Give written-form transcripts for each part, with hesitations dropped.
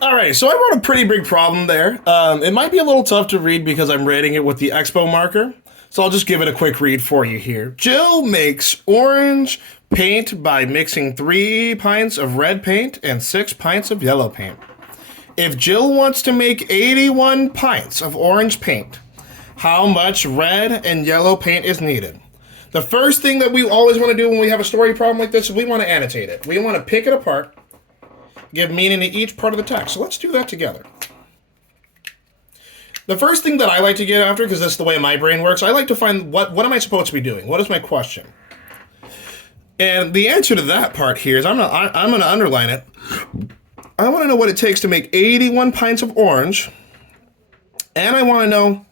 Alright, so I wrote a pretty big problem there. It might be a little tough to read because I'm rating it with the Expo marker. So I'll just give it a quick read for you here. Jill makes orange paint by mixing 3 pints of red paint and 6 pints of yellow paint. If Jill wants to make 81 pints of orange paint, how much red and yellow paint is needed? The first thing that we always want to do when we have a story problem like this is we want to annotate it. We want to pick it apart, give meaning to each part of the text. So let's do that together. The first thing that I like to get after, because that's the way my brain works, I like to find what am I supposed to be doing? What is my question? And the answer to that part here is I'm going to underline it. I want to know what it takes to make 81 pints of orange, and I want to know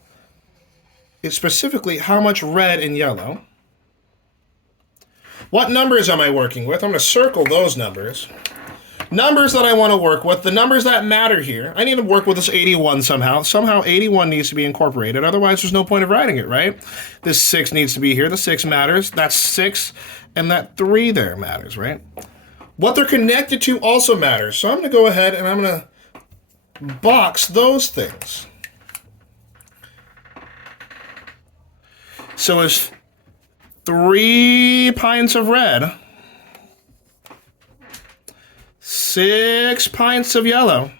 specifically how much red and yellow. What numbers am I working with? I'm going to circle those numbers. Numbers that I want to work with, the numbers that matter here. I need to work with this 81 somehow. Somehow 81 needs to be incorporated. Otherwise, there's no point of writing it, right? This 6 needs to be here. The 6 matters. That's 6, and that 3 there matters, right? What they're connected to also matters. So I'm going to go ahead and I'm going to box those things. So it's 3 pints of red, 6 pints of yellow.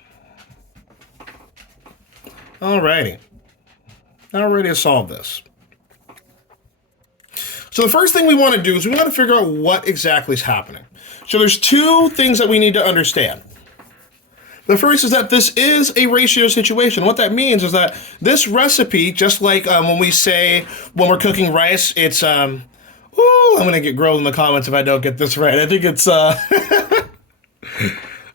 Alrighty. Now we're ready to solve this. So the first thing we want to do is we want to figure out what exactly is happening. So there's 2 things that we need to understand. The first is that this is a ratio situation. What that means is that this recipe, just like when we say when we're cooking rice, it's I'm gonna get grilled in the comments if I don't get this right. I think it's I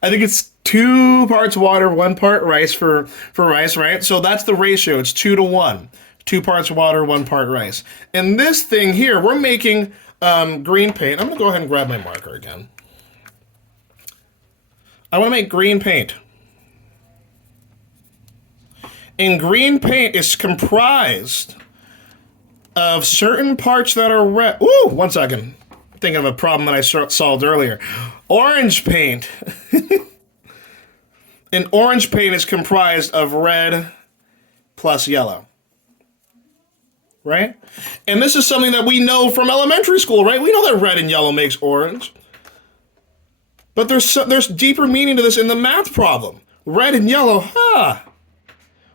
think it's 2 parts water, 1 part rice for rice, right? So that's the ratio. It's 2 to 1. 2 parts water, 1 part rice. And this thing here, we're making green paint. I'm gonna go ahead and grab my marker again. I want to make green paint. And green paint is comprised of certain parts that are red. Ooh, 1 second. I'm thinking of a problem that I solved earlier. Orange paint. And orange paint is comprised of red plus yellow. Right? And this is something that we know from elementary school, right? We know that red and yellow makes orange. But there's deeper meaning to this in the math problem. Red and yellow,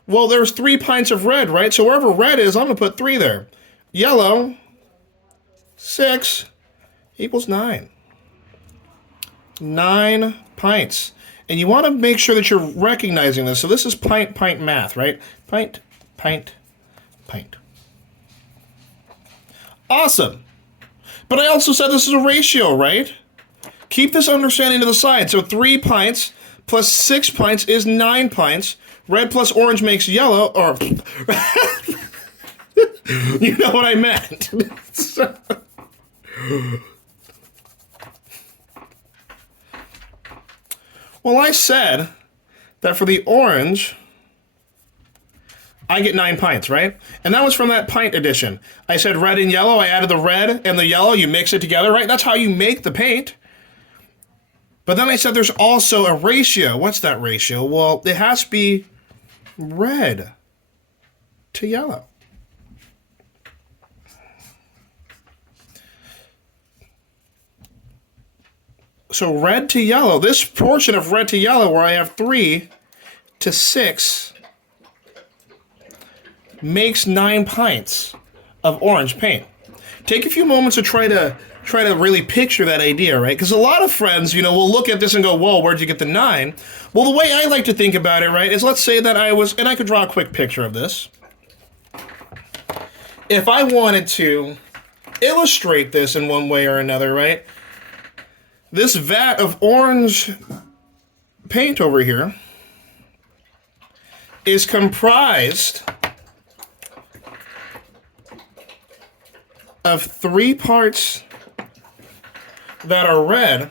Well, there's 3 pints of red, right? So wherever red is, I'm going to put 3 there. Yellow, 6 equals 9. 9 pints. And you want to make sure that you're recognizing this. So this is pint math, right? Pint. Awesome. But I also said this is a ratio, right? Keep this understanding to the side. So 3 pints plus 6 pints is 9 pints. Red plus orange makes yellow, or you know what I meant. Well, I said that for the orange, I get 9 pints, right? And that was from that pint addition. I said red and yellow. I added the red and the yellow. You mix it together, right? That's how you make the paint. But then I said there's also a ratio. What's that ratio? Well, it has to be red to yellow. So red to yellow, this portion of red to yellow where I have 3 to 6 makes 9 pints of orange paint. Take a few moments to try to really picture that idea, right? Because a lot of friends, will look at this and go, whoa, where'd you get the 9? Well, the way I like to think about it, right, is let's say that and I could draw a quick picture of this. If I wanted to illustrate this in one way or another, right, this vat of orange paint over here is comprised of 3 parts that are red,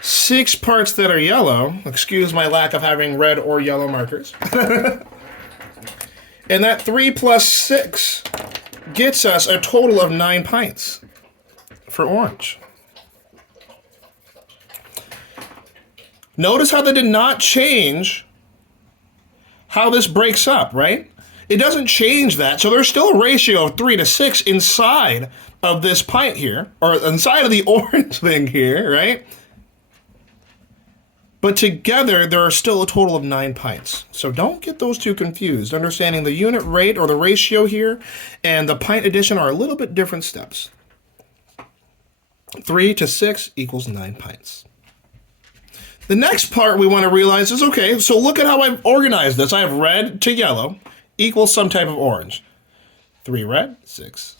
6 parts that are yellow. Excuse my lack of having red or yellow markers. And that 3 plus 6 gets us a total of 9 pints for orange. Notice how that did not change how this breaks up, right? It doesn't change that. So there's still a ratio of 3 to 6 inside of this pint here, or inside of the orange thing here, right? But together, there are still a total of 9 pints. So don't get those two confused. Understanding the unit rate or the ratio here and the pint addition are a little bit different steps. 3 to 6 equals 9 pints. The next part we want to realize is, okay, so look at how I've organized this. I have red to yellow equals some type of orange. 3 red, 6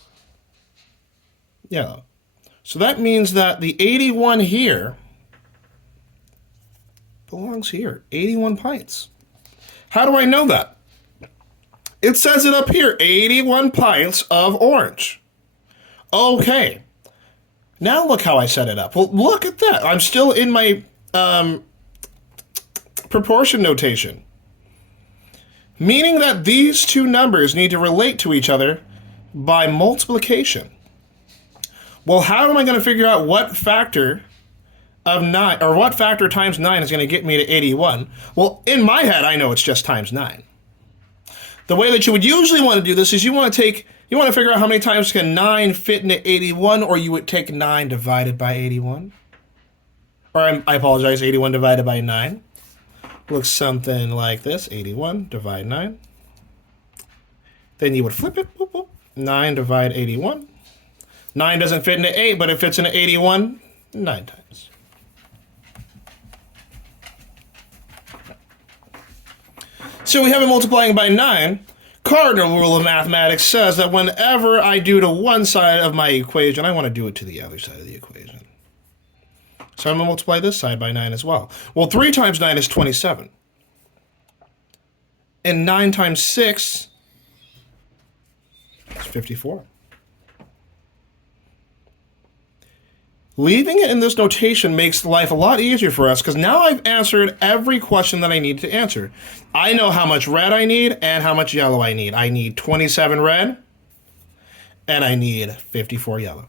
yellow. So that means that the 81 here belongs here. 81 pints. How do I know that? It says it up here, 81 pints of orange. Okay. Now look how I set it up. Well, look at that. I'm still in my proportion notation. Meaning that these two numbers need to relate to each other by multiplication. Well, how am I going to figure out what factor of 9, or what factor times 9 is going to get me to 81? Well, in my head, I know it's just times 9. The way that you would usually want to do this is you want to figure out how many times can 9 fit into 81, or you would take 9 divided by 81. Or I apologize, 81 divided by 9. Looks something like this, 81 divide 9. Then you would flip it, boop, boop. 9 divide 81. 9 doesn't fit into 8, but it fits into 81 9 times. So we have it multiplying by 9. Cardinal rule of mathematics says that whenever I do to one side of my equation, I want to do it to the other side of the equation. So I'm going to multiply this side by 9 as well. Well, 3 times 9 is 27. And 9 times 6 is 54. Leaving it in this notation makes life a lot easier for us because now I've answered every question that I need to answer. I know how much red I need and how much yellow I need. I need 27 red and I need 54 yellow.